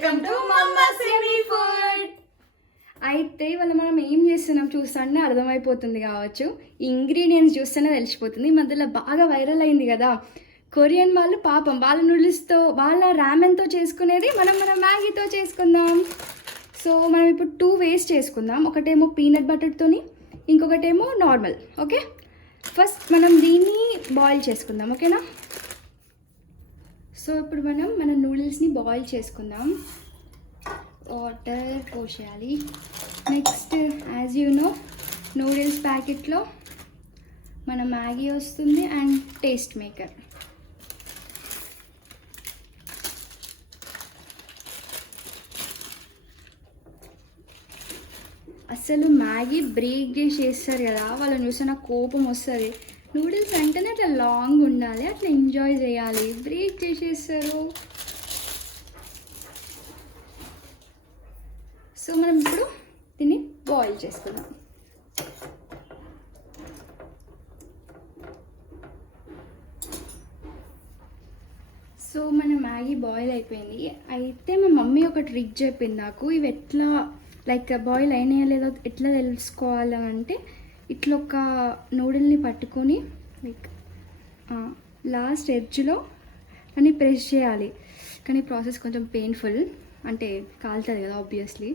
Welcome to మమ్మా సిమి ఫుడ్. అయితే ఇవాళ మనం ఏం చేస్తున్నాం చూస్తుంటే అర్థమైపోతుంది కావచ్చు, ఇంగ్రీడియంట్స్ చూస్తేనే తెలిసిపోతుంది. ఈ మధ్యలో బాగా వైరల్ అయింది కదా కొరియన్ వాళ్ళు, పాపం వాళ్ళ నూడిల్స్తో వాళ్ళ రామెన్తో చేసుకునేది మనం మన మ్యాగీతో చేసుకుందాం. సో మనం ఇప్పుడు 2 వేస్ చేసుకుందాం. ఒకటేమో పీనట్ బటర్తోని, ఇంకొకటేమో నార్మల్. ఓకే, ఫస్ట్ మనం దీన్ని బాయిల్ చేసుకుందాం. ఓకేనా? సో ఇప్పుడు మనం మన నూడిల్స్ని బాయిల్ చేసుకుందాం. వాటర్ పోసేయాలి. Next as you know noodles ప్యాకెట్లో మన మ్యాగీ వస్తుంది అండ్ టేస్ట్ మేకర్. అసలు మ్యాగీ బ్రేక్ చేసేస్తారు కదా, వాళ్ళని చూస్తే నాకు కోపం వస్తుంది. నూడిల్స్ అంటేనే అట్లా లాంగ్ ఉండాలి, అట్లా ఎంజాయ్ చేయాలి, బ్రేక్ చేసేస్తారు. సో మనం ఇప్పుడు దీన్ని బాయిల్ చేసుకుందాం. సో మన మ్యాగీ బాయిల్ అయిపోయింది. అయితే మా మమ్మీ ఒక ట్రిక్ చెప్పింది నాకు, ఇవి ఎట్లా లైక్ బాయిల్ అయినాయో లేదో ఎట్లా తెలుసుకోవాలని అంటే, ఇట్లా ఒక నూడిల్ని పట్టుకొని లైక్ లాస్ట్ ఎడ్జ్లో అని ప్రెస్ చేయాలి. కానీ ప్రాసెస్ కొంచెం పెయిన్ఫుల్, అంటే కాలుతుంది కదా ఆబ్వియస్లీ.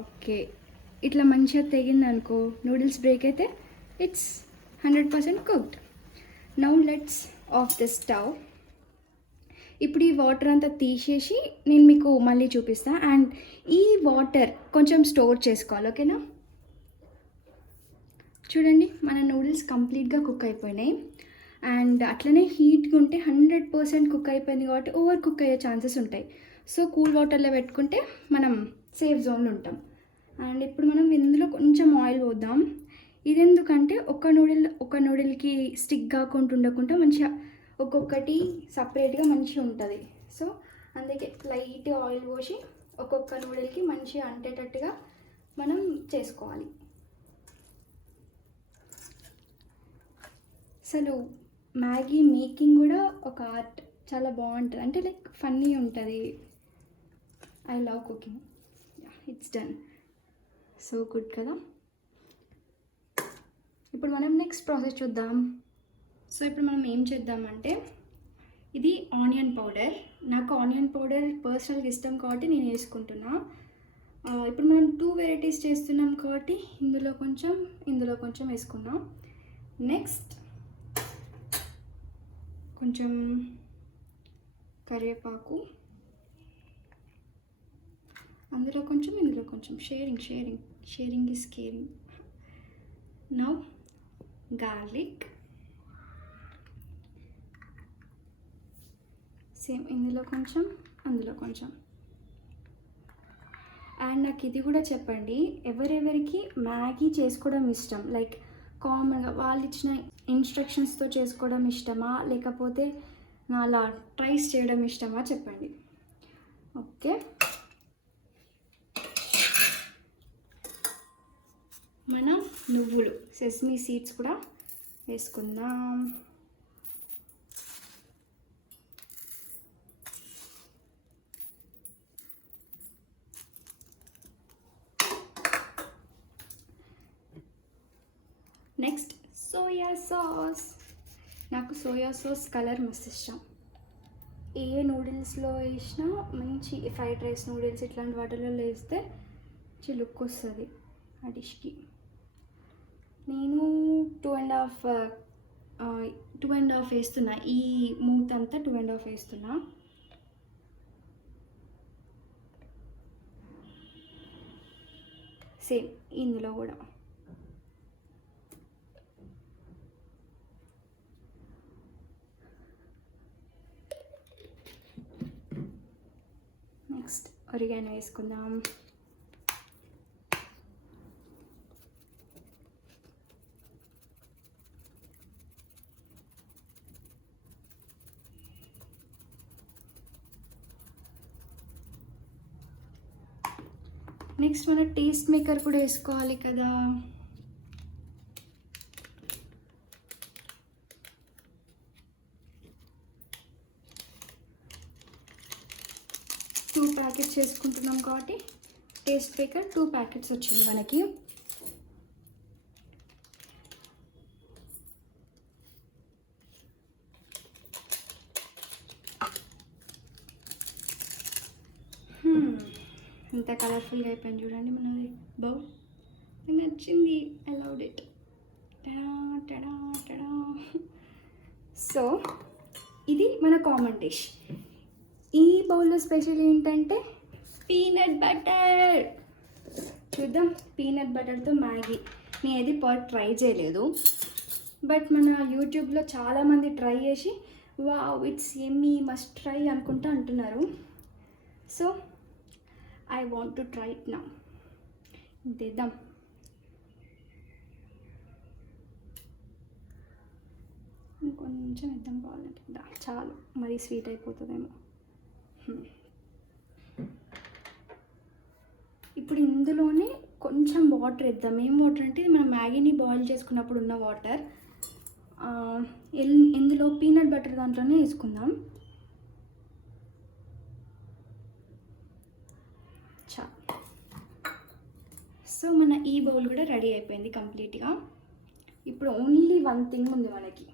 ఓకే, ఇట్లా మంచిగా తెగింది అనుకో, నూడిల్స్ బ్రేక్ అయితే ఇట్స్ 100% cooked. Now let's of the stove. ఇప్పుడు ఈ వాటర్ అంతా తీసేసి నేను మీకు మళ్ళీ చూపిస్తాను. అండ్ ఈ వాటర్ కొంచెం స్టోర్ చేసుకోవాలి. ఓకేనా? చూడండి, మన నూడిల్స్ కంప్లీట్గా కుక్ అయిపోయినాయి. అండ్ అట్లనే హీట్గా ఉంటే 100% కుక్ అయిపోయింది కాబట్టి ఓవర్ కుక్ అయ్యే ఛాన్సెస్ ఉంటాయి. సో కూల్ వాటర్లో పెట్టుకుంటే మనం సేఫ్ జోన్లో ఉంటాం. అండ్ ఇప్పుడు మనం ఇందులో కొంచెం ఆయిల్ పోద్దాం. ఇది ఎందుకంటే ఒక నూడిల్కి స్టిక్ కాకుండా ఉండకుండా మంచిగా ఒక్కొక్కటి సపరేట్గా మంచిగా ఉంటుంది. సో అందుకే లైట్ ఆయిల్ పోసి ఒక్కొక్క నూడిల్కి మంచిగా అంటేటట్టుగా మనం చేసుకోవాలి. అసలు మ్యాగీ మేకింగ్ కూడా ఒక ఆర్ట్, చాలా బాగుంటుంది, అంటే లైక్ ఫన్నీ ఉంటుంది. I love cooking. It's done, so good కదా. ఇప్పుడు మనం నెక్స్ట్ ప్రాసెస్ చూద్దాం. సో ఇప్పుడు మనం ఏం చేద్దామంటే, ఇది ఆనియన్ పౌడర్. నాకు ఆనియన్ పౌడర్ పర్సనల్గా ఇష్టం కాబట్టి నేను వేసుకుంటున్నా. ఇప్పుడు మనం 2 వెరైటీస్ చేస్తున్నాం కాబట్టి ఇందులో కొంచెం వేసుకున్నాం. నెక్స్ట్ కొంచెం కరివేపాకు, అందులో కొంచెం ఇందులో కొంచెం. Sharing is caring. Now garlic, same ఇందులో కొంచెం అందులో కొంచెం. అండ్ నాకు ఇది కూడా చెప్పండి, ఎవరెవరికి మ్యాగీ చేసుకోవడం ఇష్టం, లైక్ కామన్గా వాళ్ళు ఇచ్చిన ఇన్స్ట్రక్షన్స్తో చేసుకోవడం ఇష్టమా, లేకపోతే అలా ట్రైస్ చేయడం ఇష్టమా చెప్పండి. ఓకే, మనం నువ్వులు, సెసమీ సీడ్స్ కూడా వేసుకుందాం. Next soya sauce. నాకు సోయా సాస్ కలర్ మస్తు ఇష్టం. ఏ నూడిల్స్లో వేసినా మంచి, ఫ్రైడ్ రైస్ నూడిల్స్ ఇట్లాంటి వాటిలో వేస్తే మంచి లుక్ వస్తుంది ఆ డిష్కి. నేను 2.5 వేస్తున్నా. ఈ మూత అంతా 2.5 వేస్తున్నా. సేమ్ ఇందులో కూడా. నెక్స్ట్ ఒరిగానో వేసుకుందాం. నెక్స్ట్ మన టేస్ట్ మేకర్ కూడా వేసుకోవాలి కదా. 2 ప్యాకెట్స్ వేసుకుంటున్నాం కాబట్టి టేస్ట్ మేకర్ 2 ప్యాకెట్స్ వచ్చింది మనకి. ఇంత కలర్ఫుల్గా అయిపోయింది చూడండి మనది బౌల్. నాకు నచ్చింది, I loved it. Ta-da ta-da ta-da. So ఇది మన కామన్ డిష్. ఈ బౌల్లో స్పెషల్ ఏంటంటే పీనట్ బటర్. చూద్దాం పీనట్ బటర్తో మ్యాగీ. నేను ఏది ట్రై చేయలేదు, బట్ మన యూట్యూబ్లో చాలామంది ట్రై చేసి wow it's Emmy must try అనుకుంటా అంటున్నారు. So I want to try it now. ఇద్దాం. ఇంకొంచెం ఇద్దాం కావాలంటే. చాలు, మరీ స్వీట్ అయిపోతుందేమో. ఇప్పుడు ఇందులోనే కొంచెం వాటర్ ఇద్దాం. ఏం వాటర్ అంటే ఇది మనం మ్యాగీని బాయిల్ చేసుకున్నప్పుడు ఉన్న వాటర్. ఇందులో పీనట్ బటర్ దాంట్లోనే వేసుకుందాం. సో మన ఈ బౌల్ కూడా రెడీ అయిపోయింది కంప్లీట్గా. ఇప్పుడు ఓన్లీ వన్ థింగ్ ఉంది మనకి,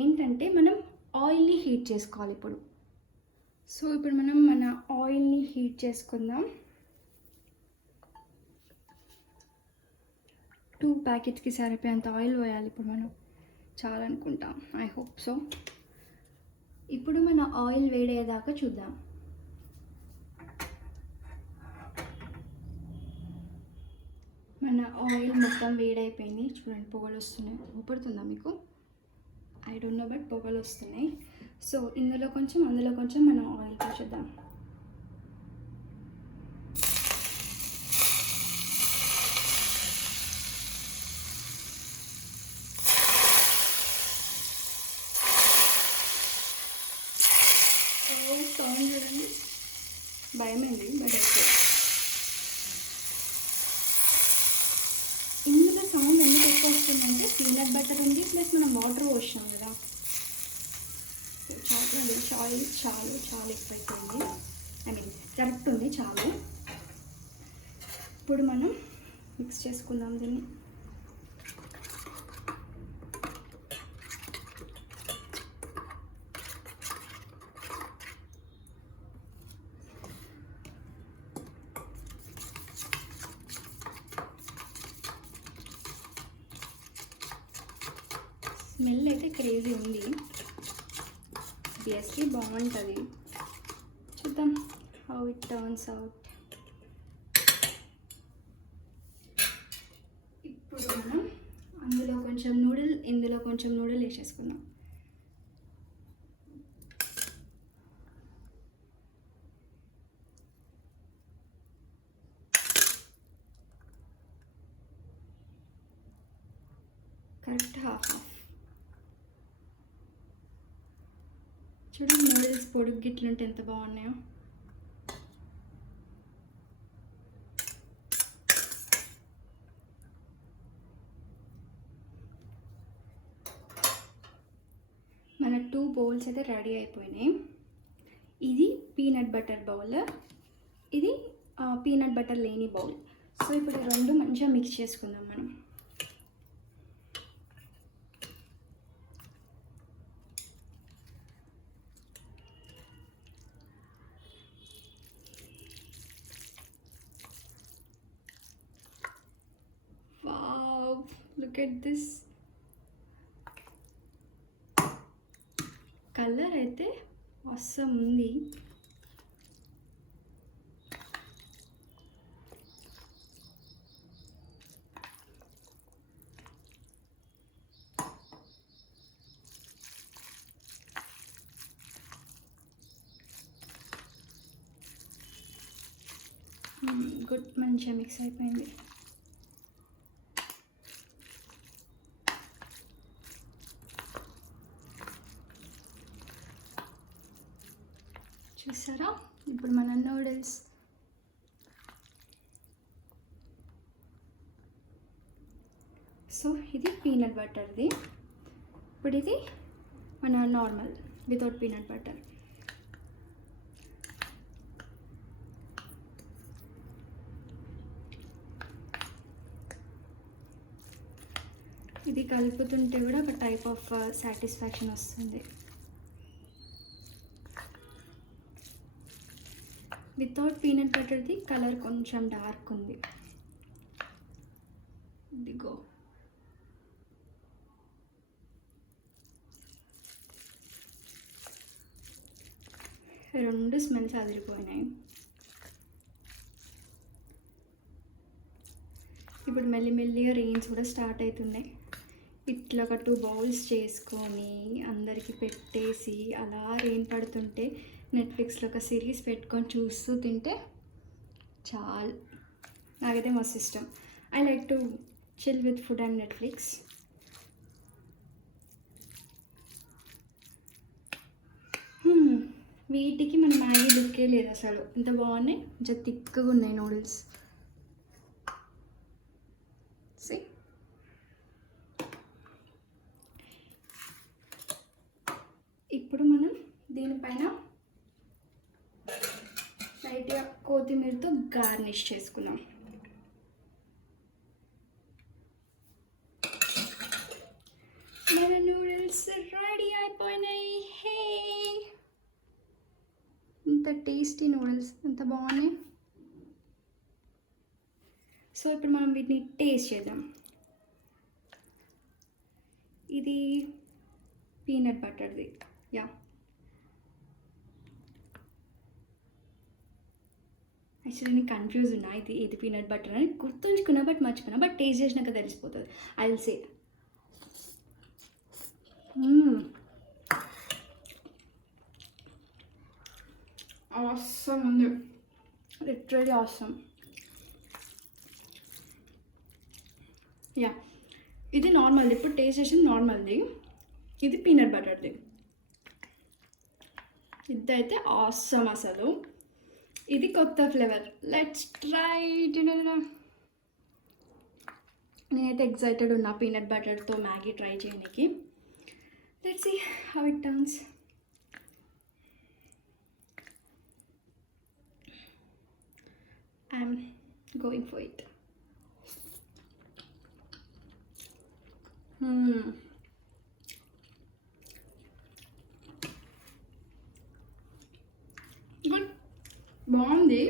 ఏంటంటే మనం ఆయిల్ని హీట్ చేసుకోవాలి ఇప్పుడు. సో ఇప్పుడు మనం మన ఆయిల్ని హీట్ చేసుకుందాం. 2 ప్యాకెట్స్కి సరిపోయేంత ఆయిల్ పోయాలి ఇప్పుడు మనం. చాలా అనుకుంటాం, ఐ హోప్ సో. ఇప్పుడు మన ఆయిల్ వేడయ్యేదాకా చూద్దాం. మన ఆయిల్ మొత్తం వేడైపోయింది చూడండి, పొగలు వస్తున్నాయి. ఊపడుతుందా మీకు? ఐ డోంట్ నో, బట్ పొగలు వస్తున్నాయి. సో ఇందులో కొంచెం అందులో కొంచెం మనం ఆయిల్ పోసేద్దాం. సౌండ్ చూడండి, భయమైంది బట్ ఓకే. ఇందులో సౌండ్ ఎందుకు ఎక్కువ వస్తుందంటే పీనట్ బటర్ ఉంది, ప్లస్ మనం వాటర్ పోసాం కదా. ఆయిల్ చాలా ఎక్కువైపోయింది. ఐ మీన్ కరెక్ట్ ఉంది చాలు. ఇప్పుడు మనం మిక్స్ చేసుకుందాం దీన్ని. స్మెల్ అయితే క్రేజీ ఉంది, ఆబ్వియస్లీ బాగుంటుంది. చూద్దాం హౌ ఇట్ టర్న్స్ అవుట్. ఇప్పుడు మనం అందులో కొంచెం నూడిల్, ఇందులో కొంచెం నూడిల్ వేసేసుకుందాం. Correct half. చూడండి నూడిల్స్ పొడుగు గిట్లుంటే ఎంత బాగున్నాయో. మన 2 బౌల్స్ అయితే రెడీ అయిపోయినాయి. ఇది పీనట్ బటర్ బౌల్, ఇది పీనట్ బటర్ లేని బౌల్. సో ఇప్పుడు రెండు మంచిగా మిక్స్ చేసుకుందాం మనం. Look at this. కలర్ అయితే awesome ఉంది. గుడ్, మంచిగా మిక్స్ అయిపోయింది. చూసారా ఇప్పుడు మన నూడిల్స్. సో ఇది పీనట్ బటర్ది, ఇప్పుడు ఇది మన నార్మల్ వితౌట్ పీనట్ బటర్. ఇది కలుపుతుంటే కూడా ఒక టైప్ ఆఫ్ సాటిస్ఫాక్షన్ వస్తుంది. వితౌట్ పీనట్ బటర్ది కలర్ కొంచెం డార్క్ ఉంది. ఇదిగో రెండు స్మెల్స్ అదిరిపోయినాయి. ఇప్పుడు మెల్లిమెల్లిగా రెయిన్స్ కూడా స్టార్ట్ అవుతున్నాయి. ఇట్లా ఒక 2 బౌల్స్ చేసుకొని అందరికి పెట్టేసి అలా రెయిన్ పడుతుంటే నెట్ఫ్లిక్స్లో ఒక సిరీస్ పెట్టుకొని చూస్తూ తింటే చాలు. నాకైతే మస్తు ఇష్టం. I like to chill with food and Netflix. వీటికి మన మ్యాగీ లుక్కే లేదు అసలు. ఇంత బాగున్నాయి, కొంచెం థిక్గా ఉన్నాయి నూడిల్స్. ఇప్పుడు మనం దీనిపైన లైట్గా కొత్తిమీరతో గార్నిష్ చేసుకుందాం. మన నూడిల్స్ రెడీ అయిపోయినాయి. హే, ఇంత టేస్టీ నూడిల్స్, ఎంత బాగున్నాయి. సో ఇప్పుడు మనం వీటిని టేస్ట్ చేద్దాం. ఇది పీనట్ బటర్ది. యా, యాక్చువల్లీ నేను కన్ఫ్యూజ్ ఉన్నా ఇది పీనట్ బటర్ అని గుర్తుంచుకున్నా, బట్ మర్చిపోయినా. బట్ టేస్ట్ చేసినాక తెలిసిపోతుంది. ఐ విల్ సే awesome ఉంది, లిటరలీ awesome. యా, ఇది నార్మల్ది. ఇప్పుడు టేస్ట్ చేసింది నార్మల్ది, ఇది పీనట్ బటర్ది. ఇదైతే awesome అసలు. ఇది కొత్త ఫ్లేవర్. Let's try. నేనైతే ఎక్సైటెడ్ ఉన్నా పీనట్ బటర్తో మ్యాగీ ట్రై చేయడానికి. Let's see how it turns. I'm going for it. Good, బాగుంది.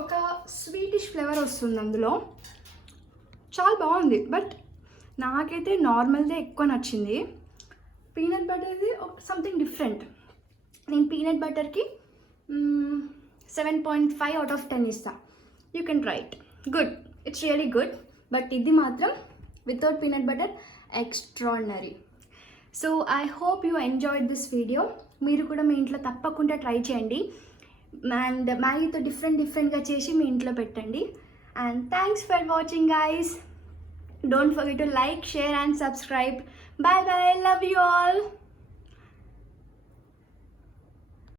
ఒక స్వీటిష్ ఫ్లేవర్ వస్తుంది అందులో, చాలా బాగుంది. బట్ నాకైతే నార్మల్దే ఎక్కువ నచ్చింది. పీనట్ బటర్ది సంథింగ్ డిఫరెంట్. నేను పీనట్ బటర్కి 7.5 out of 10 ఇస్తాను. You can try it. Good, it's really good. But ఇది మాత్రం without peanut butter extraordinary. So I hope you enjoyed this video. మీరు కూడా మీ ఇంట్లో తప్పకుండా ట్రై చేయండి. అండ్ మ్యాగీతో డిఫరెంట్గా చేసి మీ ఇంట్లో పెట్టండి. And thanks for watching guys. Don't forget to like, share and subscribe. Bye bye. Love you all.